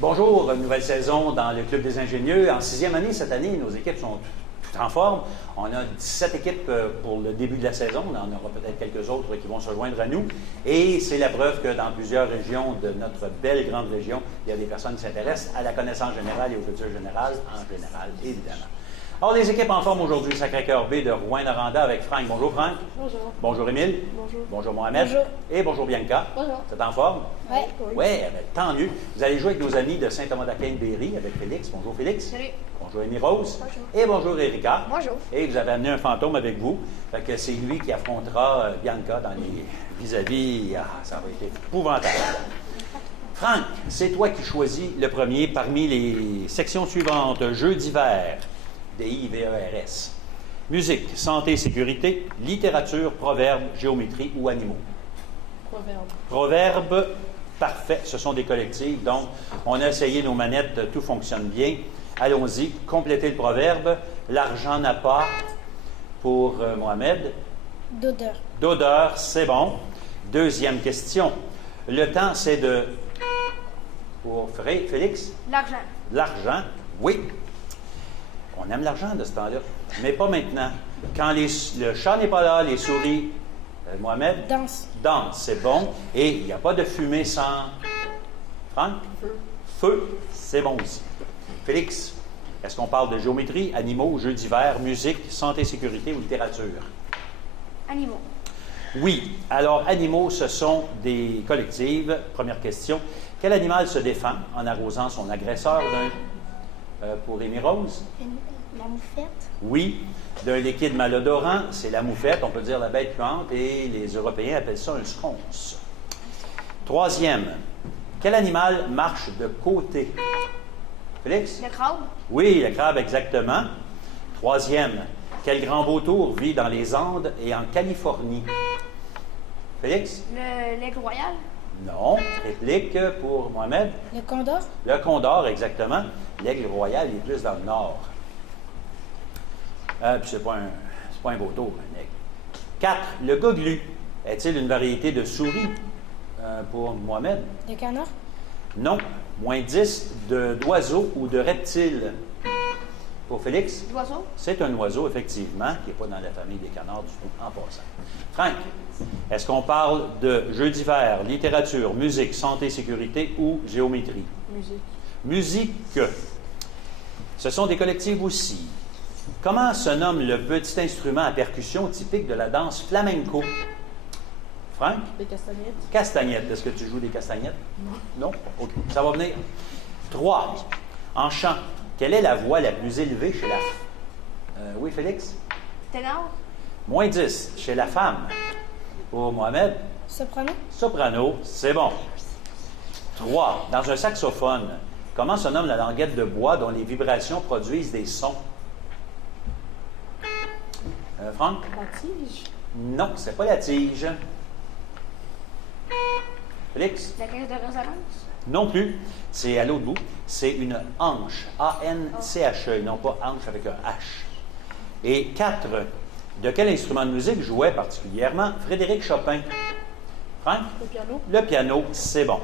Bonjour, nouvelle saison dans le Club des ingénieux. En sixième année, cette année, nos équipes sont toutes en forme. On a 17 équipes pour le début de la saison. On en aura peut-être quelques autres qui vont se joindre à nous. Et c'est la preuve que dans plusieurs régions de notre belle grande région, il y a des personnes qui s'intéressent à la connaissance générale et aux cultures générales, en général, évidemment. Alors, les équipes en forme aujourd'hui, Sacré-Cœur B de Rouyn-Noranda avec Franck. Bonjour Franck. Bonjour. Bonjour Émile. Bonjour. Bonjour Mohamed. Bonjour. Et bonjour Bianca. Bonjour. Vous êtes en forme? Oui. Oui, tant mieux. Vous allez jouer avec nos amis de Saint-Thomas-d'Aquin-Berry avec Félix. Bonjour Félix. Salut. Bonjour Amy Rose. Bonjour. Et bonjour Erika. Bonjour. Et vous avez amené un fantôme avec vous. Fait que c'est lui qui affrontera Bianca dans les vis-à-vis. Ah, ça va être épouvantable. Franck, c'est toi qui choisis le premier parmi les sections suivantes. Jeux d'hiver, DIVERS. Musique, santé, sécurité, littérature, proverbes, géométrie ou animaux. Proverbe. Proverbes, parfait. Ce sont des collectifs. Donc, on a essayé nos manettes, tout fonctionne bien. Allons-y, complétez le proverbe. L'argent n'a pas pour Mohamed. D'odeur. D'odeur, c'est bon. Deuxième question. Le temps, c'est de... Pour Félix? L'argent. L'argent, oui. On aime l'argent de ce temps-là, mais pas maintenant. Quand le chat n'est pas là, les souris... Mohamed? Danse. Danse, c'est bon. Et il n'y a pas de fumée sans... Franck? Feu. Feu, c'est bon aussi. Félix, est-ce qu'on parle de géométrie, animaux, jeux d'hiver, musique, santé, sécurité ou littérature? Animaux. Oui. Alors, animaux, ce sont des collectives. Première question. Quel animal se défend en arrosant son agresseur pour Amy Rose? La moufette. Oui. D'un liquide malodorant, c'est la moufette, on peut dire la bête puante, et les Européens appellent ça un sconce. Troisième. Quel animal marche de côté? Félix? Le crabe. Oui, le crabe, exactement. Troisième. Quel grand vautour vit dans les Andes et en Californie? Félix? L'aigle royal. Non. Réplique pour Mohamed? Le condor. Le condor, exactement. L'aigle royal est plus dans le nord. Puis c'est pas un vautour, un aigle. 4. Le goglu. Est-il une variété de souris pour Mohamed? Le canard. Non. Moins 10 d'oiseaux ou de reptiles. Pour Félix? L'oiseau. C'est un oiseau, effectivement, qui n'est pas dans la famille des canards du tout, en passant. Franck, est-ce qu'on parle de jeux d'hiver, littérature, musique, santé, sécurité ou géométrie? Musique. Musique. Ce sont des collectifs aussi. Comment se nomme le petit instrument à percussion typique de la danse flamenco? Franck? Des castagnettes. Castagnette. Est-ce que tu joues des castagnettes? Non. Non? OK. Ça va venir. 3. En chant. Quelle est la voix la plus élevée chez la... oui, Félix? Ténor. Moins 10. Chez la femme. Pour Mohamed? Soprano. Soprano. C'est bon. 3. Dans un saxophone. Comment se nomme la languette de bois dont les vibrations produisent des sons? Franck? La tige. Non, c'est pas la tige. Félix? La caisse de résonance. Non plus. C'est à l'autre bout. C'est une hanche. A-N-C-H-E, non pas hanche avec un H. Et 4. De quel instrument de musique jouait particulièrement Frédéric Chopin? Franck? Le piano. Le piano, c'est bon.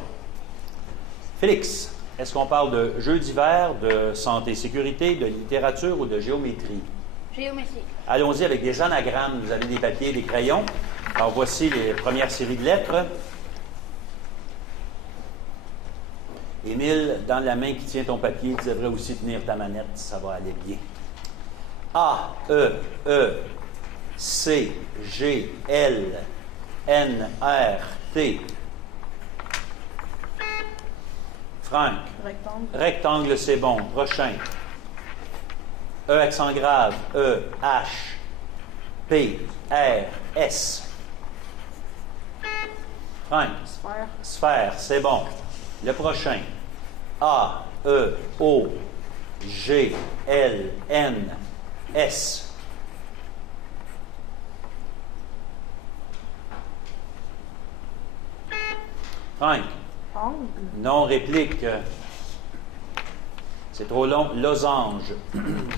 Félix, est-ce qu'on parle de jeux d'hiver, de santé et sécurité, de littérature ou de géométrie? Géométrie. Allons-y avec des anagrammes. Vous avez des papiers, des crayons. Alors, voici les premières séries de lettres. Émile, dans la main qui tient ton papier, tu devrais aussi tenir ta manette, ça va aller bien. A, E, E, C, G, L, N, R, T. Franck. Rectangle. Rectangle, c'est bon. Prochain. E, accent grave. E, H, P, R, S. Franck. Sphère. Sphère, c'est bon. Le prochain. A, E, O, G, L, N, S. Franck. Angle. Non, réplique. C'est trop long. Losange.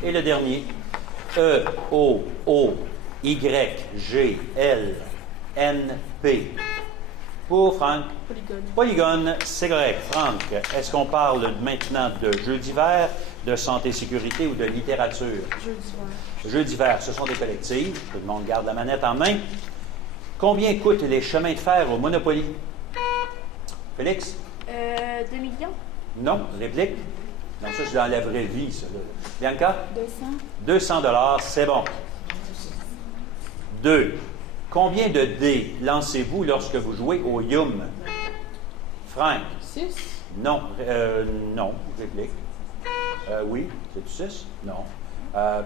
Et le dernier. E, O, O, Y, G, L, N, P. Pour Franck. Polygone. Polygone, c'est correct. Franck, est-ce qu'on parle maintenant de jeux d'hiver, de santé-sécurité ou de littérature? Jeux d'hiver. Jeux d'hiver, ce sont des collectives. Tout le monde garde la manette en main. Combien coûtent les chemins de fer au Monopoly? Félix? 2 millions. Non. Réplique? Non, ça, c'est dans la vraie vie, ça. Là. Bianca? 200. 200 $, c'est bon. 2. Combien de dés lancez-vous lorsque vous jouez au Yum? Franck? 6. Non. Non. Réplique. Oui. C'est 6? Non.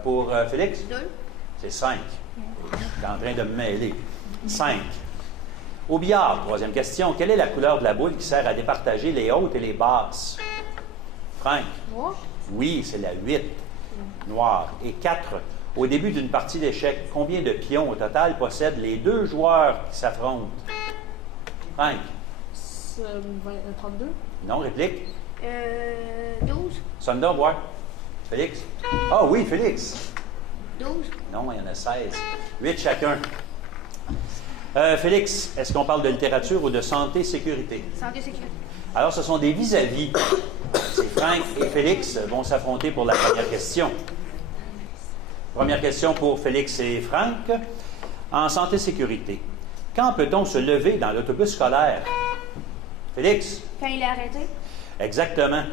Pour Félix? 2. C'est 5. Je suis en train de me mêler. 5. Au billard, troisième question. Quelle est la couleur de la boule qui sert à départager les hautes et les basses? Franck? Noir. Oui, c'est la 8. Noir. Et 4. Au début d'une partie d'échecs, combien de pions au total possèdent les deux joueurs qui s'affrontent? Franck? 32. Non, réplique? 12. Sonda, voir. Félix? Ah oui, Félix. 12. Non, il y en a 16. 8 chacun. Félix, est-ce qu'on parle de littérature ou de santé-sécurité? Santé sécurité. Alors, ce sont des vis-à-vis. C'est Franck et Félix vont s'affronter pour la première question. Première question pour Félix et Franck. En santé-sécurité, quand peut-on se lever dans l'autobus scolaire? Félix? Quand il est arrêté. Exactement.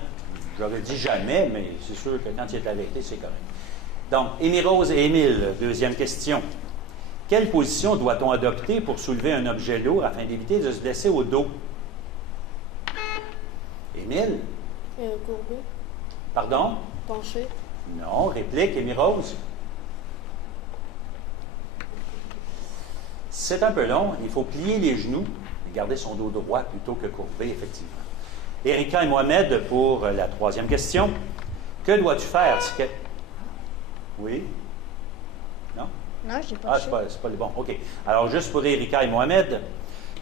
J'aurais dit jamais, mais c'est sûr que quand il est arrêté, c'est correct. Donc, Émy-Rose et Émile, deuxième question. Quelle position doit-on adopter pour soulever un objet lourd afin d'éviter de se blesser au dos? Émile? Courbé. Pardon? Penché. Non. Réplique, Émy-Rose? C'est un peu long. Il faut plier les genoux et garder son dos droit plutôt que courbé, effectivement. Erika et Mohamed pour la troisième question. Que dois-tu faire si... Oui? Non? Non, j'ai pas Ah, c'est pas le bon. OK. Alors, juste pour Erika et Mohamed,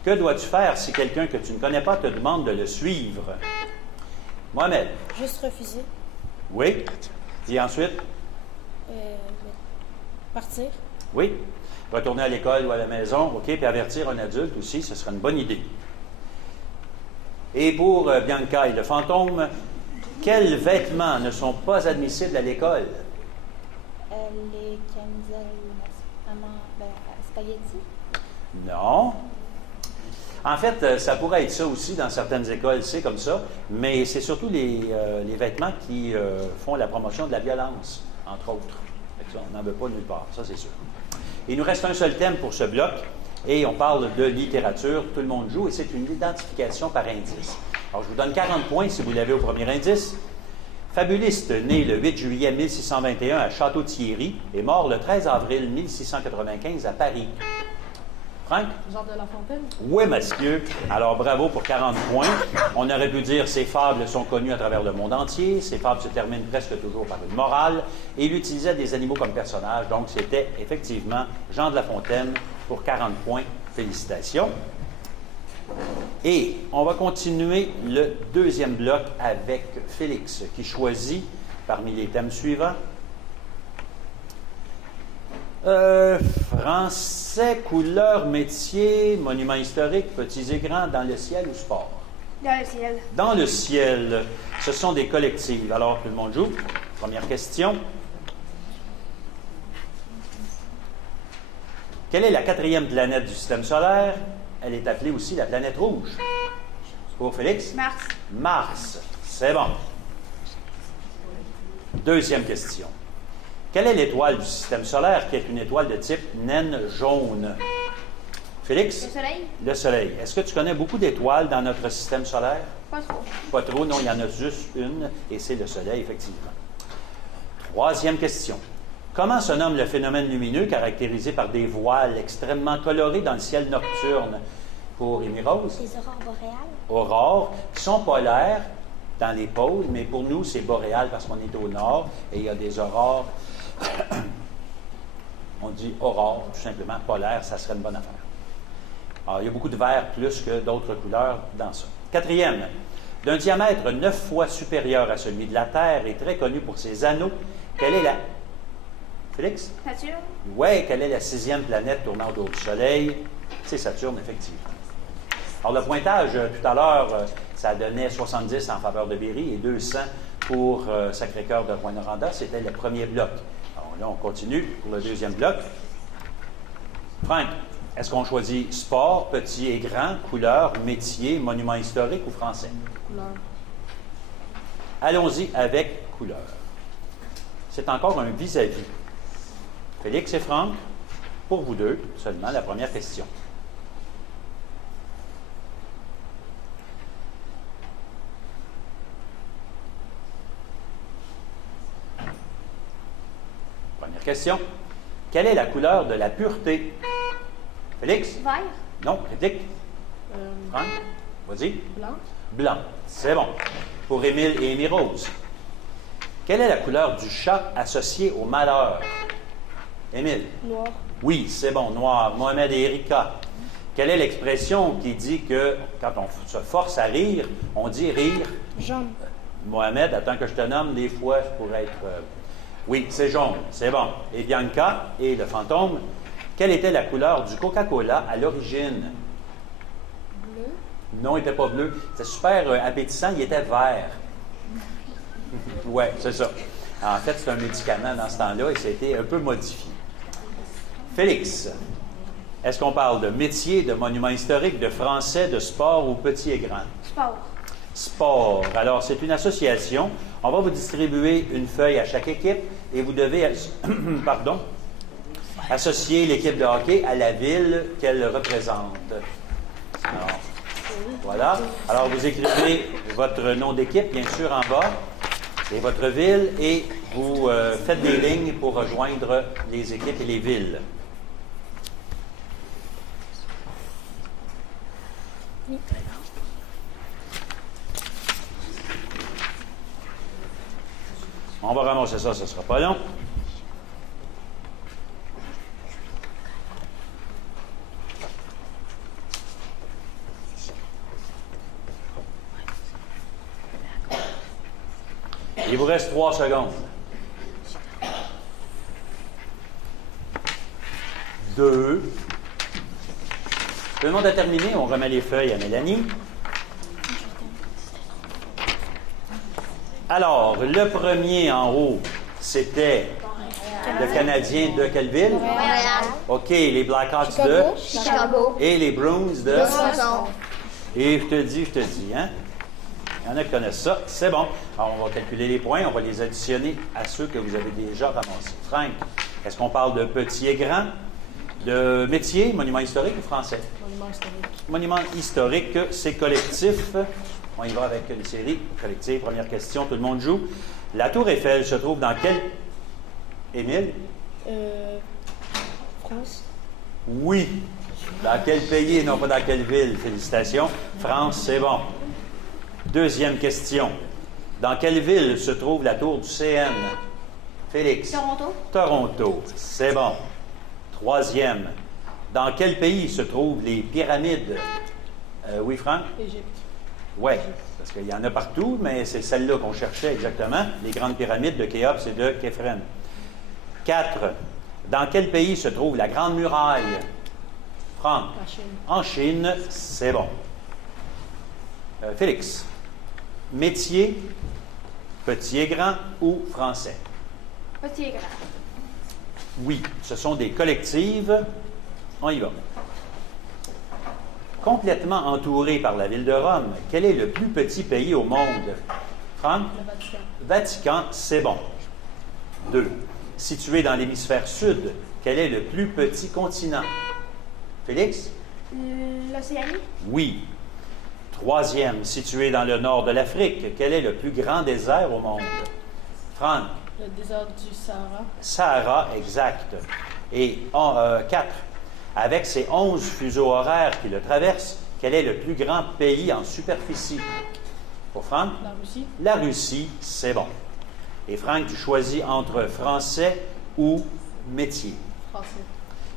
que dois-tu faire si quelqu'un que tu ne connais pas te demande de le suivre? Mohamed? Juste refuser. Oui. Et ensuite? Partir. Oui. Retourner à l'école ou à la maison, OK, puis avertir un adulte aussi, ce serait une bonne idée. Et pour Bianca et le fantôme, quels vêtements ne sont pas admissibles à l'école? Les camisoles spaghetti. Non. En fait, ça pourrait être ça aussi dans certaines écoles, c'est comme ça, mais c'est surtout les vêtements qui font la promotion de la violence, entre autres. Fait que ça, on n'en veut pas nulle part, ça c'est sûr. Il nous reste un seul thème pour ce bloc, et on parle de littérature. Tout le monde joue, et c'est une identification par indice. Alors, je vous donne 40 points si vous l'avez au premier indice. Fabuliste, né le 8 juillet 1621 à Château-Thierry, et mort le 13 avril 1695 à Paris. Franck? Jean de La Fontaine. Oui, monsieur. Alors, bravo pour 40 points. On aurait pu dire ses fables sont connues à travers le monde entier. Ses fables se terminent presque toujours par une morale. Et il utilisait des animaux comme personnages. Donc, c'était effectivement Jean de La Fontaine pour 40 points. Félicitations. Et on va continuer le deuxième bloc avec Félix, qui choisit parmi les thèmes suivants. Français, couleur, métier, monument historique, petits et grands, dans le ciel ou sport? Dans le ciel. Dans le ciel, ce sont des collectives. Alors, tout le monde joue. Première question. Quelle est la quatrième planète du système solaire? Elle est appelée aussi la planète rouge. Pour Félix? Mars. Mars. C'est bon. Deuxième question. Quelle est l'étoile du système solaire qui est une étoile de type naine jaune? Félix? Le soleil? Le Soleil. Est-ce que tu connais beaucoup d'étoiles dans notre système solaire? Pas trop. Pas trop, non, il y en a juste une, et c'est le Soleil, effectivement. Troisième question. Comment se nomme le phénomène lumineux caractérisé par des voiles extrêmement colorés dans le ciel nocturne? Pour Émy-Rose? Les aurores boréales. Aurores, qui sont polaires dans les pôles, mais pour nous, c'est boréal parce qu'on est au nord, et il y a des aurores, on dit aurore, tout simplement, polaire, ça serait une bonne affaire. Alors, il y a beaucoup de vert plus que d'autres couleurs dans ça. Quatrième, d'un diamètre 9 fois supérieur à celui de la Terre et très connu pour ses anneaux, quelle est la... Félix? Saturne? Oui, quelle est la 6e planète tournant autour du Soleil? C'est Saturne, effectivement. Alors, le pointage, tout à l'heure, ça donnait 70 en faveur de Berry et 200 pour Sacré-Cœur de Rouyn-Noranda. C'était le premier bloc. Alors là, on continue pour le deuxième bloc. Franck, est-ce qu'on choisit sport, petit et grand, couleur, métier, monument historique ou français? Couleur. Allons-y avec couleur. C'est encore un vis-à-vis. Félix et Franck, pour vous deux, seulement la première question. Première question. Quelle est la couleur de la pureté? Félix? Vert. Non, réplique. Euh, Franck? Vas-y. blanc. Blanc. C'est bon. Pour Émile et Amy Rose. Quelle est la couleur du chat associé au malheur? Émile? Noir. Oui, c'est bon. Noir. Mohamed et Erika. Quelle est l'expression qui dit que quand on se force à rire, on dit rire? Jaune. Mohamed, attends que je te nomme, des fois, je pourrais être... Oui, c'est jaune. C'est bon. Et Bianca et le fantôme. Quelle était la couleur du Coca-Cola à l'origine? Bleu. Non, il n'était pas bleu. C'était super appétissant, il était vert. Oui, c'est ça. En fait, c'est un médicament dans ce temps-là et ça a été un peu modifié. Félix, est-ce qu'on parle de métier, de monument historique, de français, de sport ou petit et grand? Sport. Sport. Alors, c'est une association. On va vous distribuer une feuille à chaque équipe et vous devez pardon, associer l'équipe de hockey à la ville qu'elle représente. Alors, voilà. Alors, vous écrivez votre nom d'équipe, bien sûr, en bas, et votre ville, et vous faites des lignes pour rejoindre les équipes et les villes. On va ramasser ça, ce ne sera pas long. Il vous reste 3 secondes. 2. Tout le monde a terminé. On remet les feuilles à Mélanie. Alors, le premier en haut, c'était le Canadien de quelle ville? Montréal. OK, les Blackhawks Chicago. de... Chicago. Et les Bruins de... Wisconsin. Et je te dis, hein? Il y en a qui connaissent ça. C'est bon. Alors, on va calculer les points. On va les additionner à ceux que vous avez déjà ramassés. Franck, est-ce qu'on parle de petit et grand? De métier, monument historique ou français? Monument historique. Monument historique, c'est collectif. On y va avec une série collective. Première question, tout le monde joue. La Tour Eiffel se trouve dans quel... Émile? France. Oui. Dans quel pays et non pas dans quelle ville? Félicitations. France, c'est bon. Deuxième question. Dans quelle ville se trouve la tour du CN? Félix? Toronto. Toronto. C'est bon. Troisième. Dans quel pays se trouvent les pyramides? Oui, Franck? Égypte. Oui, parce qu'il y en a partout, mais c'est celle-là qu'on cherchait exactement, les grandes pyramides de Khéops et de Képhren. 4. Dans quel pays se trouve la Grande Muraille? Franck? La Chine. En Chine, c'est bon. Félix? Métier, petit et grand ou français? Petit et grand. Oui, ce sont des collectives. On y va. Complètement entouré par la ville de Rome, quel est le plus petit pays au monde? Franck? Le Vatican. Vatican, c'est bon. 2. Situé dans l'hémisphère sud, quel est le plus petit continent? Félix? L'Océanie. Oui. 3e, situé dans le nord de l'Afrique, quel est le plus grand désert au monde? Franck? Le désert du Sahara. Sahara, exact. Et 4. Avec ses 11 fuseaux horaires qui le traversent, quel est le plus grand pays en superficie? Pour Franck? La Russie. La Russie, c'est bon. Et Franck, tu choisis entre français ou métier. Français.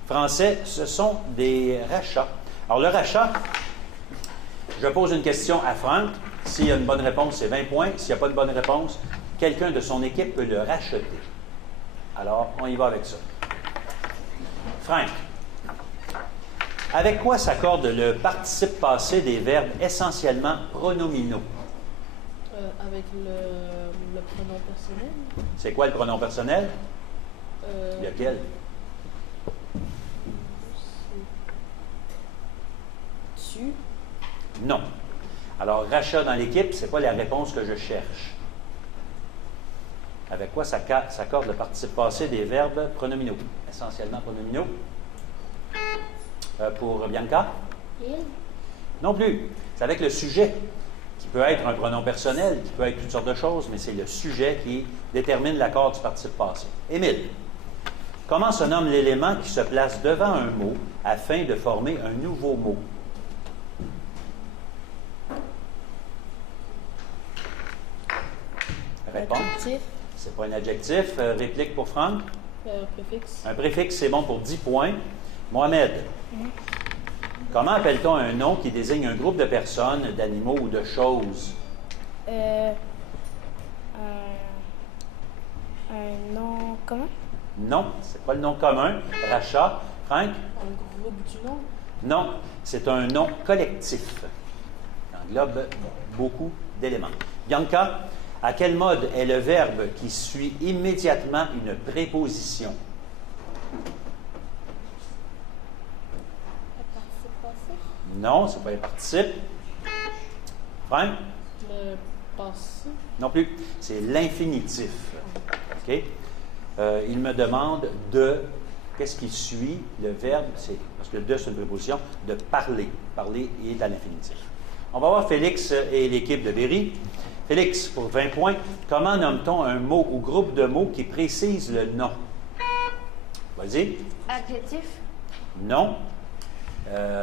Français, ce sont des rachats. Alors, le rachat, je pose une question à Franck. S'il y a une bonne réponse, c'est 20 points. S'il n'y a pas de bonne réponse, quelqu'un de son équipe peut le racheter. Alors, on y va avec ça. Franck, Avec quoi s'accorde le participe passé des verbes essentiellement pronominaux? Avec le pronom personnel. C'est quoi le pronom personnel? Lequel? C'est tu. Non. Alors, rachat dans l'équipe, c'est pas la réponse que je cherche. Avec quoi s'accorde le participe passé des verbes pronominaux? Essentiellement pronominaux. Pour Bianca? Il. Non plus. C'est avec le sujet, qui peut être un pronom personnel, qui peut être toutes sortes de choses, mais c'est le sujet qui détermine l'accord du participe passé. Émile, comment se nomme l'élément qui se place devant un mot afin de former un nouveau mot? Réponse. Adjectif. C'est pas un adjectif. Réplique pour Franck. Préfixe. Un préfixe, c'est bon pour 10 points. Mohamed, comment appelle-t-on un nom qui désigne un groupe de personnes, d'animaux ou de choses? Un nom commun? Non, c'est pas le nom commun. Rachat. Franck? Un groupe du nom. Non, c'est un nom collectif. Il englobe beaucoup d'éléments. Bianca, à quel mode est le verbe qui suit immédiatement une préposition? Le participe passé? Non, ce n'est pas le participe. Franck? Le passé. Non plus. C'est l'infinitif. OK? Il me demande de... Qu'est-ce qui suit le verbe? C'est, parce que de, c'est une préposition, de parler. Parler est à l'infinitif. On va voir Félix et l'équipe de Berry. Félix, pour 20 points, comment nomme-t-on un mot ou groupe de mots qui précise le nom? Vas-y. Adjectif. Non.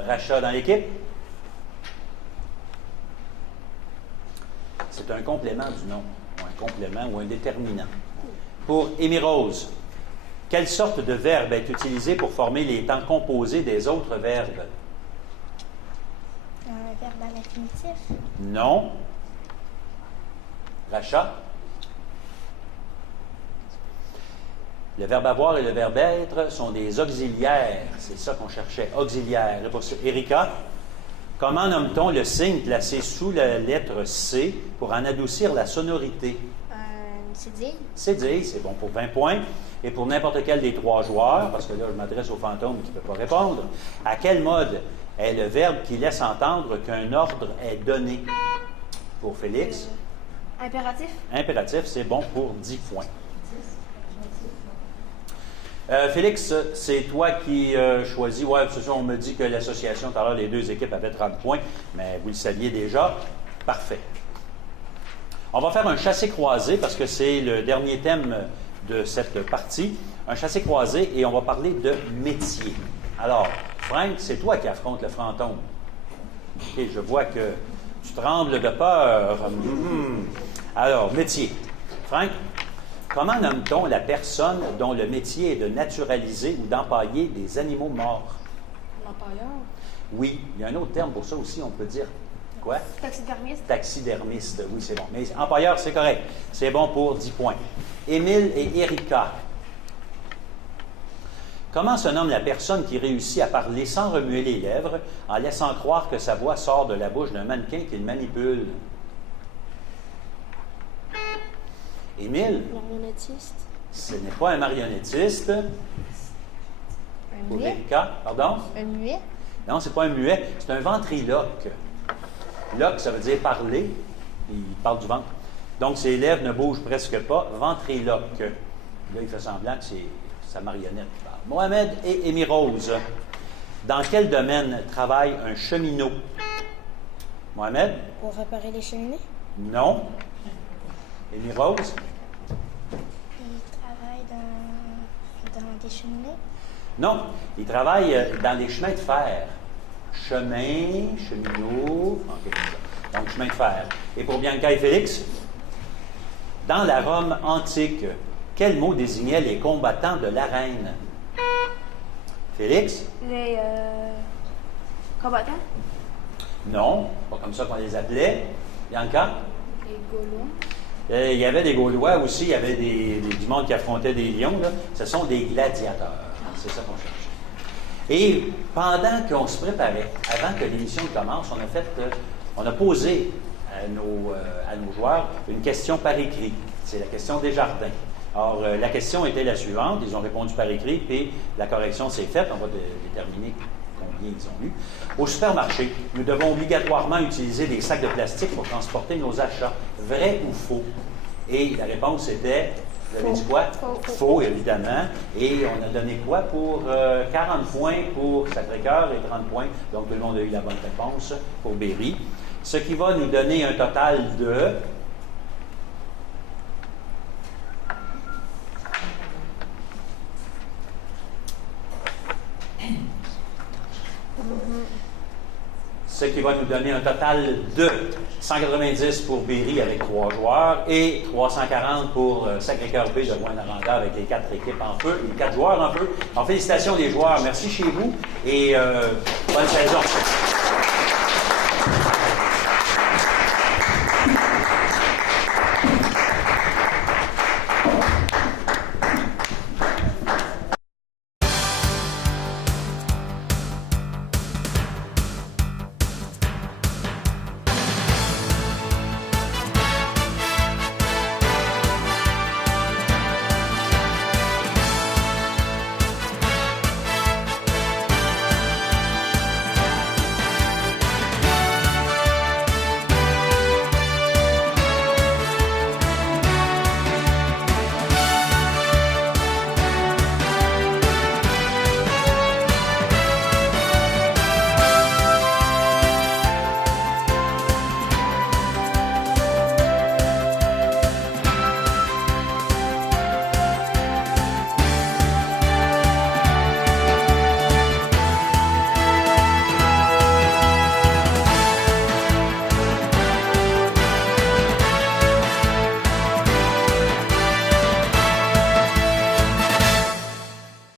Rachat dans l'équipe? C'est un complément du nom. Ou un complément ou un déterminant. Pour Émirose, quelle sorte de verbe est utilisé pour former les temps composés des autres verbes? Un verbe à l'infinitif? Non. Rachat? Le verbe avoir et le verbe être sont des auxiliaires. C'est ça qu'on cherchait, auxiliaires. Et pour Erika, comment nomme-t-on le signe placé sous la lettre C pour en adoucir la sonorité? Cédille? Cédille, c'est bon pour 20 points. Et pour n'importe quel des trois joueurs, parce que là, je m'adresse au fantôme qui ne peut pas répondre, à quel mode est le verbe qui laisse entendre qu'un ordre est donné? Pour Félix? Impératif. Impératif, c'est bon pour 10 points. Félix, c'est toi qui choisis. Oui, c'est ça, on me dit que l'association, tout à l'heure, les deux équipes avaient 30 points, mais vous le saviez déjà. Parfait. On va faire un chassé-croisé parce que c'est le dernier thème de cette partie. Un chassé-croisé et on va parler de métier. Alors, Frank, c'est toi qui affrontes le fantôme. OK, je vois que tu trembles de peur. Alors, métier. Frank, comment nomme-t-on la personne dont le métier est de naturaliser ou d'empailler des animaux morts? L'empailleur. Oui, il y a un autre terme pour ça aussi, on peut dire. Quoi? Taxidermiste. Taxidermiste, oui, c'est bon. Mais empailleur, c'est correct. C'est bon pour 10 points. Émile et Erika. Comment se nomme la personne qui réussit à parler sans remuer les lèvres en laissant croire que sa voix sort de la bouche d'un mannequin qu'il manipule? Émile? Marionnettiste? Ce n'est pas un marionnettiste. Un Pour muet? Erika, pardon? Un muet? Non, c'est pas un muet, c'est un ventriloque. Loque, ça veut dire parler. Il parle du ventre. Donc, ses lèvres ne bougent presque pas. Ventriloque. Là, il fait semblant que c'est sa marionnette qui parle. Mohamed et Émirose. Dans quel domaine travaille un cheminot? Mohamed? Pour réparer les cheminées? Non. Émirose? Il travaille dans des cheminées? Non. Il travaille dans les chemins de fer. Chemin, cheminot, ok, comme ça. Donc, chemin de fer. Et pour Bianca et Félix, dans la Rome antique, quel mot désignait les combattants de l'arène? Félix? Les combattants. Non, pas comme ça qu'on les appelait. Bianca? Les Gaulois. Il y avait des Gaulois aussi, il y avait du monde qui affrontait des lions. Là. Ce sont des gladiateurs. C'est ça qu'on cherche. Et pendant qu'on se préparait, avant que l'émission commence, on a posé à nos joueurs une question par écrit. C'est la question des jardins. Alors, la question était la suivante. Ils ont répondu par écrit, puis la correction s'est faite. On va déterminer combien ils ont eu. Au supermarché, nous devons obligatoirement utiliser des sacs de plastique pour transporter nos achats. Vrai ou faux? Et la réponse était, vous avez dit quoi? Faux. Faux, évidemment. Et on a donné quoi pour 40 points pour Sacré-Cœur et 30 points. Donc, tout le monde a eu la bonne réponse pour Berry. Ce qui va nous donner un total de... Ce qui va nous donner un total de 190 pour Berry avec 3 joueurs et 340 pour Sacré-Cœur B de Rouyn-Noranda avec les 4 équipes en feu, les 4 joueurs en feu. En félicitations les joueurs, merci chez vous et bonne saison.